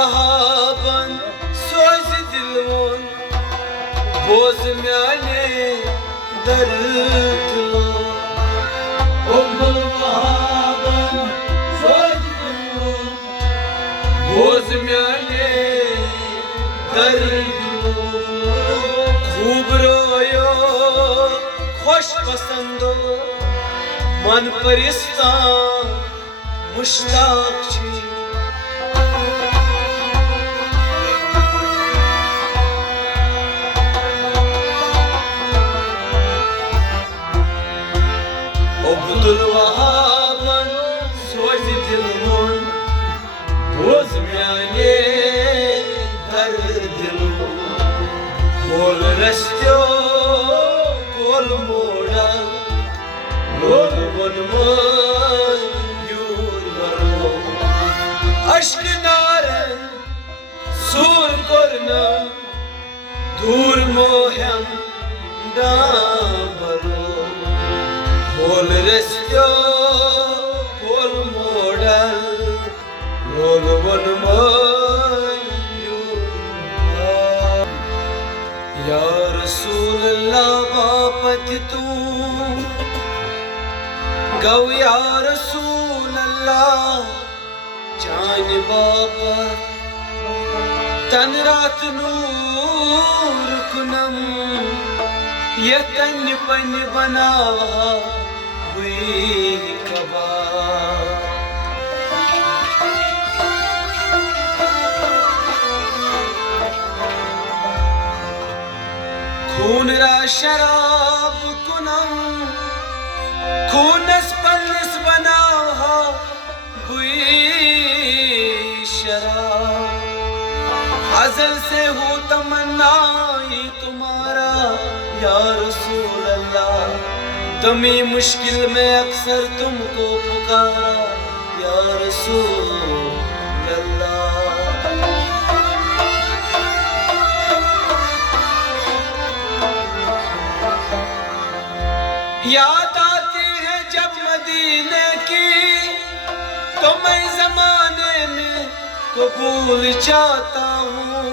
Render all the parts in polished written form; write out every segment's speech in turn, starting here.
Abdülvahhab'ın sözü dilon boz myane derdlo Abdülvahhab'ın sözü dilon boz myane derdlo खूब रोयो खुश पसंदो मन परिस्ता मुश्ताक छी अब्दुल वहाबन सोच दिल मोन बोझ म्याने दर्द दिलो Kol rastyo, kol moda, kol bonman yur baro. Aşk naren, sur korna, dur mohem da baro. Kol rastyo, kol moda, kol bonman. Ya Rasulallah bapat tu Gau ya Rasulallah Chan bapat Tan raat noor kunam Ye tan pan banawa hui kaba खून रा शराब कुनम खूनस पन्नस बनावा हुई शराब अज़ल से हो तमन्ना ही तुम्हारा या रसूल अल्लाह दमी मुश्किल में अक्सर तुमको पुकारा या रसूल अल्लाह याद आती है जब मदीने की तो मैं जमाने में को भूल जाता हूँ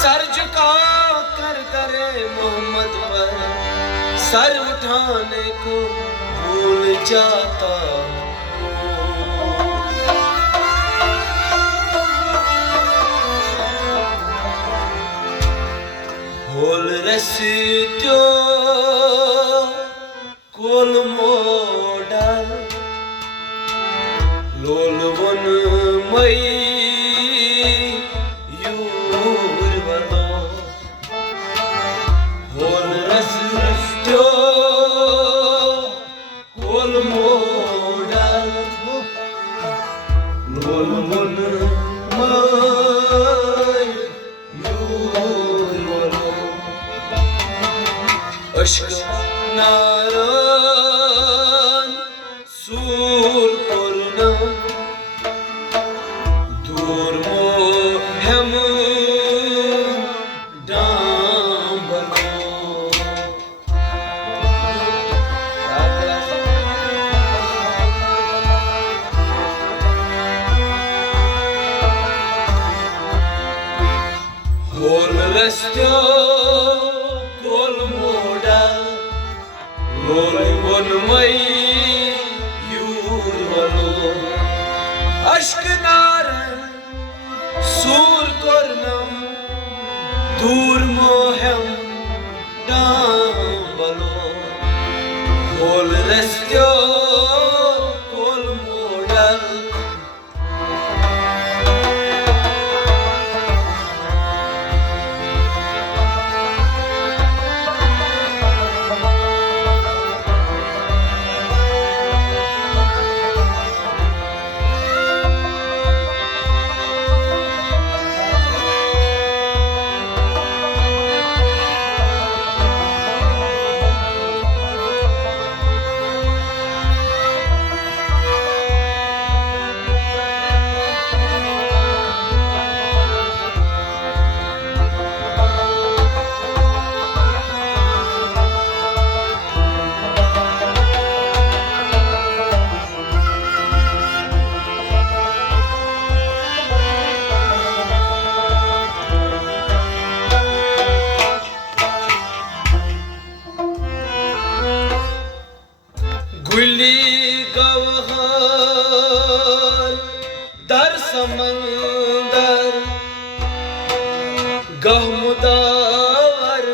सर झुका कर करे मोहम्मद पर सर उठाने को भूल जाता whole रसियो Kol modal lol von mai yur balo hol rasyo kol modal lol von mai yur balo aşk naran sur korna dur mohem dambalo hol rastyo kol moda Lol von mai yur balo Aşk naren sur kornam dur mohem dambalo Kol rastyo kol modal दर समंदर गहमुदावर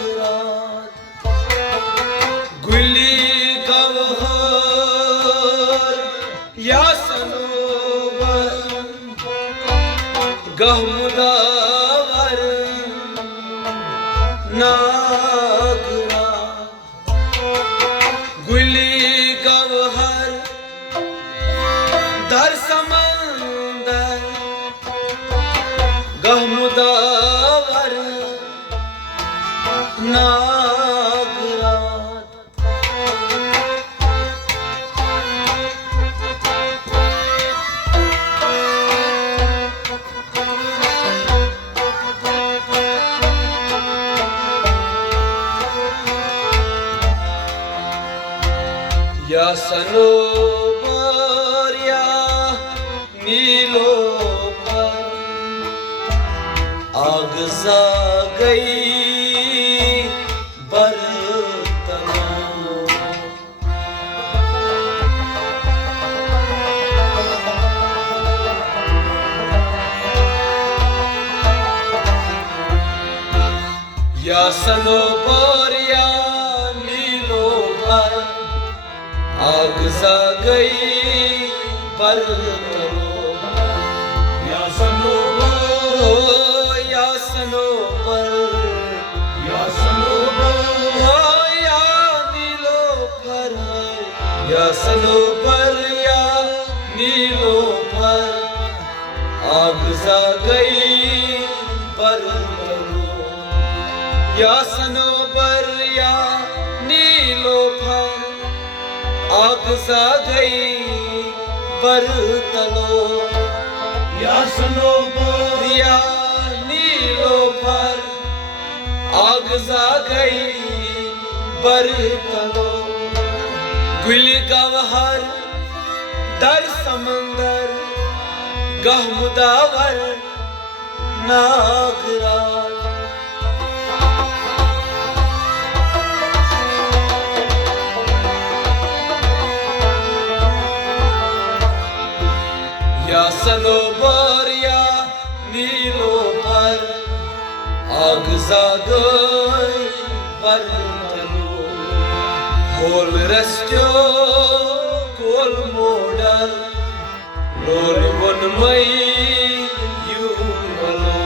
नागरात गुली गवहर या सनोवर गहमुदावर नागरात गुली गवहर दर समंदर गहमुदावर नागरात या सनोवर या नीलोफर आग जा गई बरतनों या सनोवर या नीलोफर आग जा गई बरतनों या सनोवर या सनोवर या सनोवर या नीलोफर या सनोवर या नीलोफर आग जा गई बरतनों या सनोवर या नीलोफर आग जा गई बरतनों या सनोवर या नीलोफर आग जा गई बरतनों गुल गवहर दर समंदर गहमुदावर नागरात या सनोवर या नीलोफर आग जा गई बरतनों होल रस्त्यो कोल मोडल लोल वनमई युवलो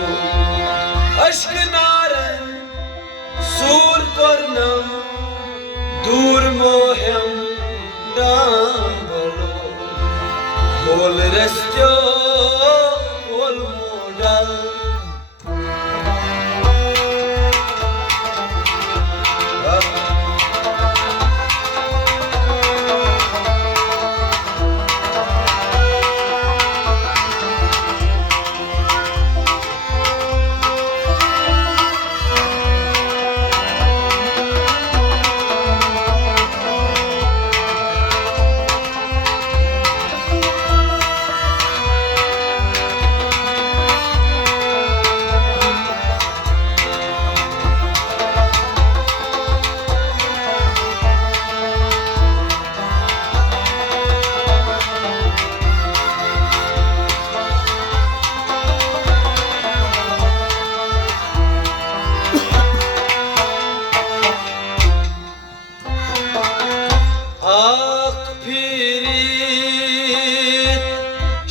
अश्क नारन सूर पर्णम दूर मोहम डांबलो होल रस्त्यो कोल मोडल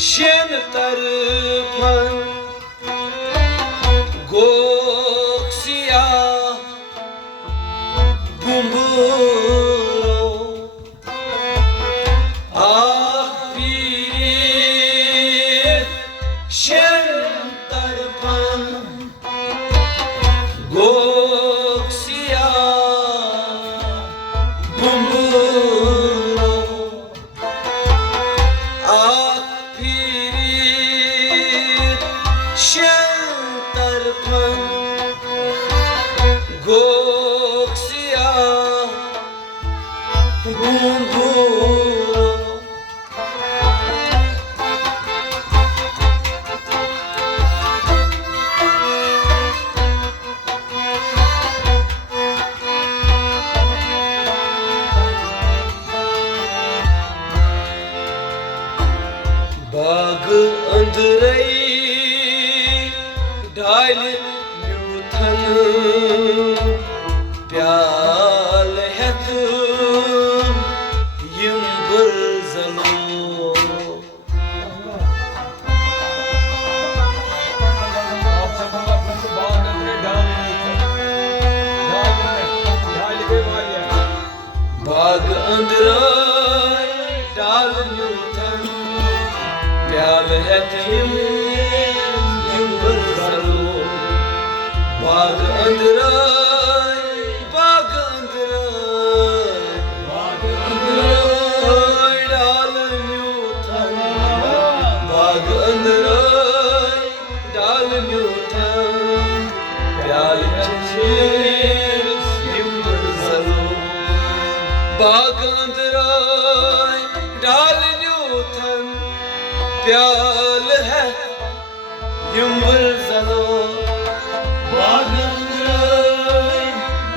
शेन तरफन गोक्सिया बुंबुरो आखिर शेन तरफन गोक्सिया बुंबुरो तरफन गोक्सिया बुंबुरो बाग अंदरई डाल न्यूथन प्याल हेत यम बुरजलो बाग अंदरई डाल न्यूथन प्याल हेत यम बुरजलो बाग अंदरई डाल न्यूथन बाग अंदरई डाल न्यूथन प्याल यम बुरजलो बाग अंदरई डाल न्यूथन प्याल है यम बुरजलो बाग अंदरई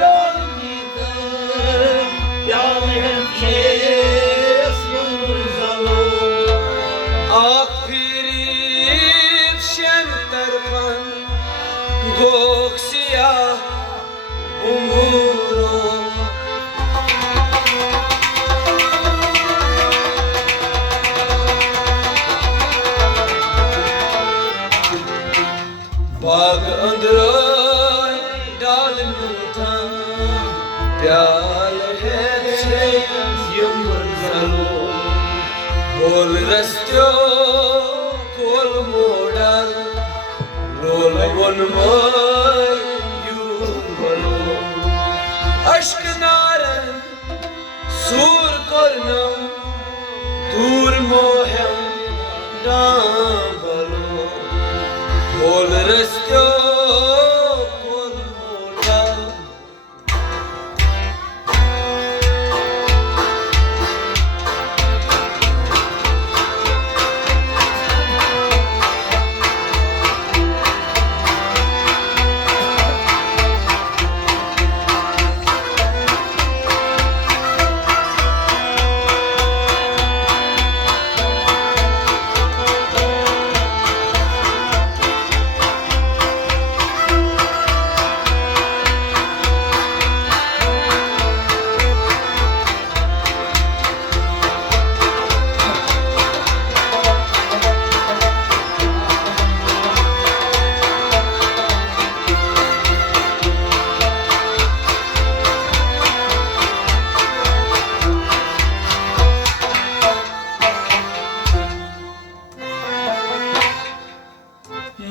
डाल न्यूथन प्याल है यम बुरजलो आख फिरीत शन तरफन गोक्सिया उंगूरो बाग अंदरई डाल न्यूथन प्याल है यम बुरजलो बोल रस्त्यो कोल मोडल लोल वन मय युवलो अश्क नारन सूर करनम दूर मोहम डांबलो बोल रस्त्यो कोल मोडल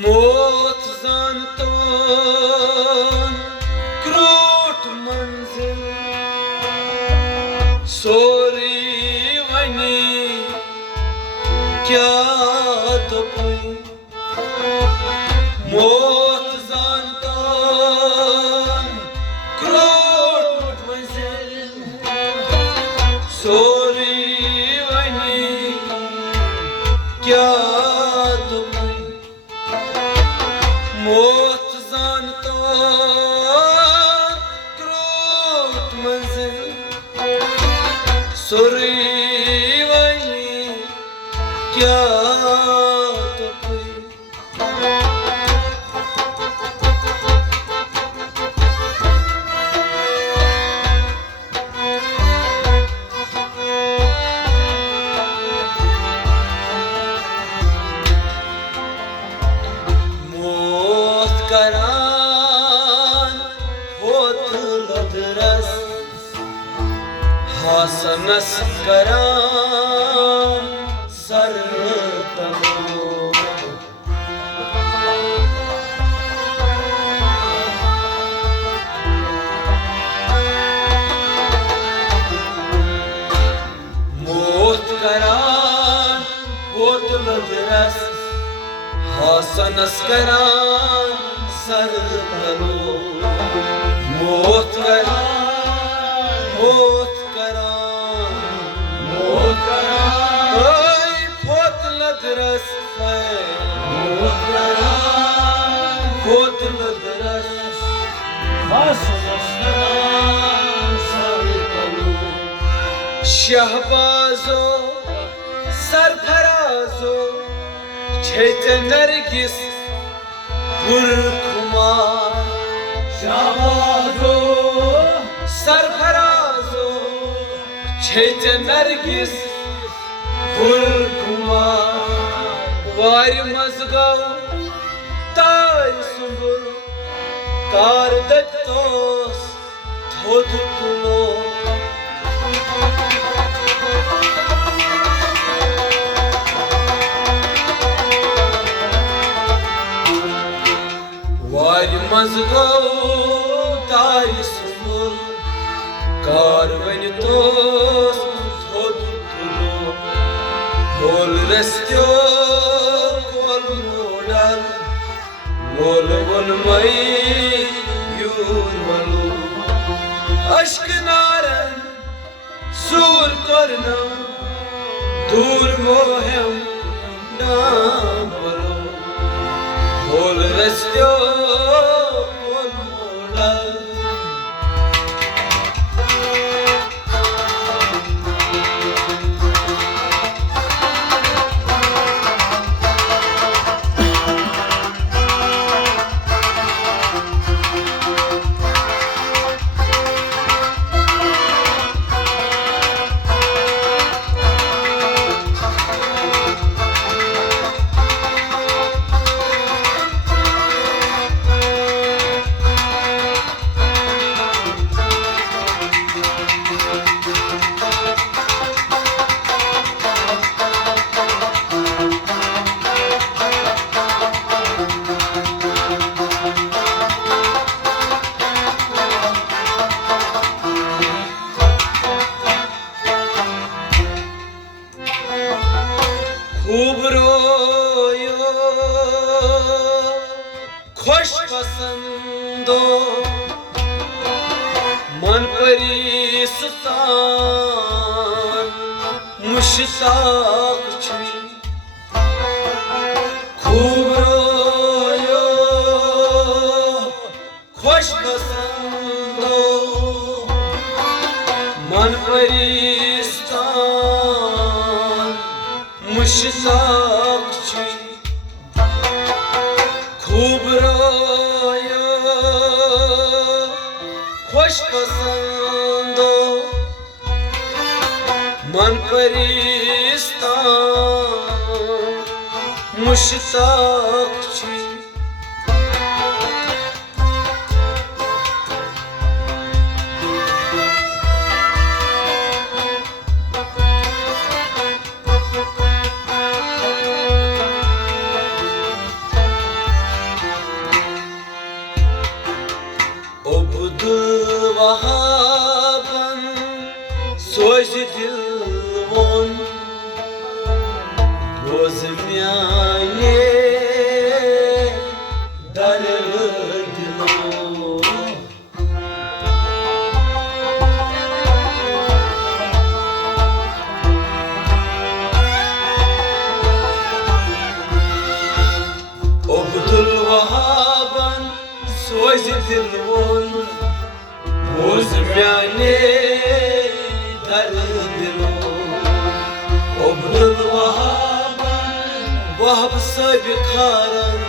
मोत जानतोन क्रोट मंजिल सोरी वनी क्या दुपई मोत जानतोन क्रोट मंजिल सोरी वनी क्या दुपई मोत जानतो क्रोट मंजिल सुरी वनी क्या तो कोई करान होत लदरस हासनस करान सर तलो मोत करान होत लदरस हासनस करान सर तलो मोत करान मोत करान ओए फोत लदरस है मोत करान फोत लदरस हासनस करान सर तलो शहबाजो सरफराजो Çeyte nergis Hürkumar Şabazo Sarfarazo Çeyte nergis Hürkumar Vari mazgav Tay sumbur Kardatos Thodutno Vari mazgav Tay sumbur Karvanitos Thodutno Kol restyo kol modal Kol volmay yurmalu Aşk naren sur karnam Dur mohem nam balo Kol restyo kol modal खूब रोयो खुश पसंदो मन परिस्तान मुश्ताक छी खूब रोयो खुश पसंदो मन परिस्तान मुश्ताक छी खूब रोयो खुश पसंदो मन परिस्तान मुश्ताक छी Abdülvahhab'ın sözü dilmon Bozum yani darıldım Abdülvahhab'ın sözü dilmon Bozum yani darıldım Abdülvahhab'ın Vahab sahibi karan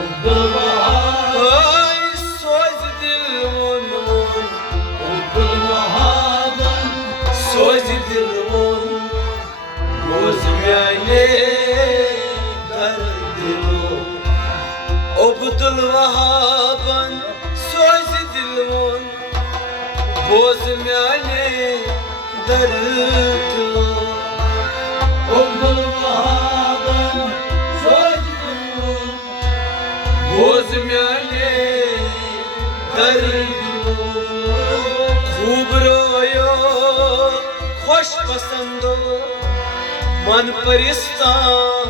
Abdülvahhab Ay söz dilmun Abdülvahhab'ın söz dilmun Bozum yani darıldım Abdülvahhab'ın söz dilmun Bozum yani darıldım Abdülvahhab'ın sözlüğün Bozum yani darıldım खूब रोयो खुश पसंदो मन परिस्तान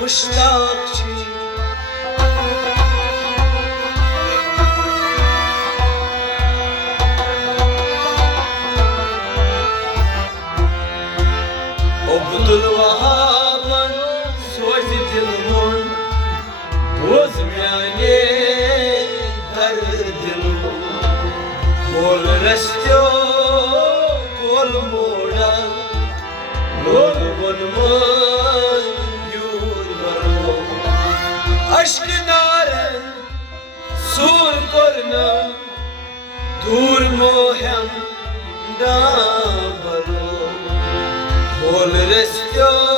मुश्ताक छी Abdülvahhab'ın sözü dilmun Bozum yani darıldım Kol restyo kol modal Kol volmay yurmalu aşkınare sur korna dur mohem da balo bol restyo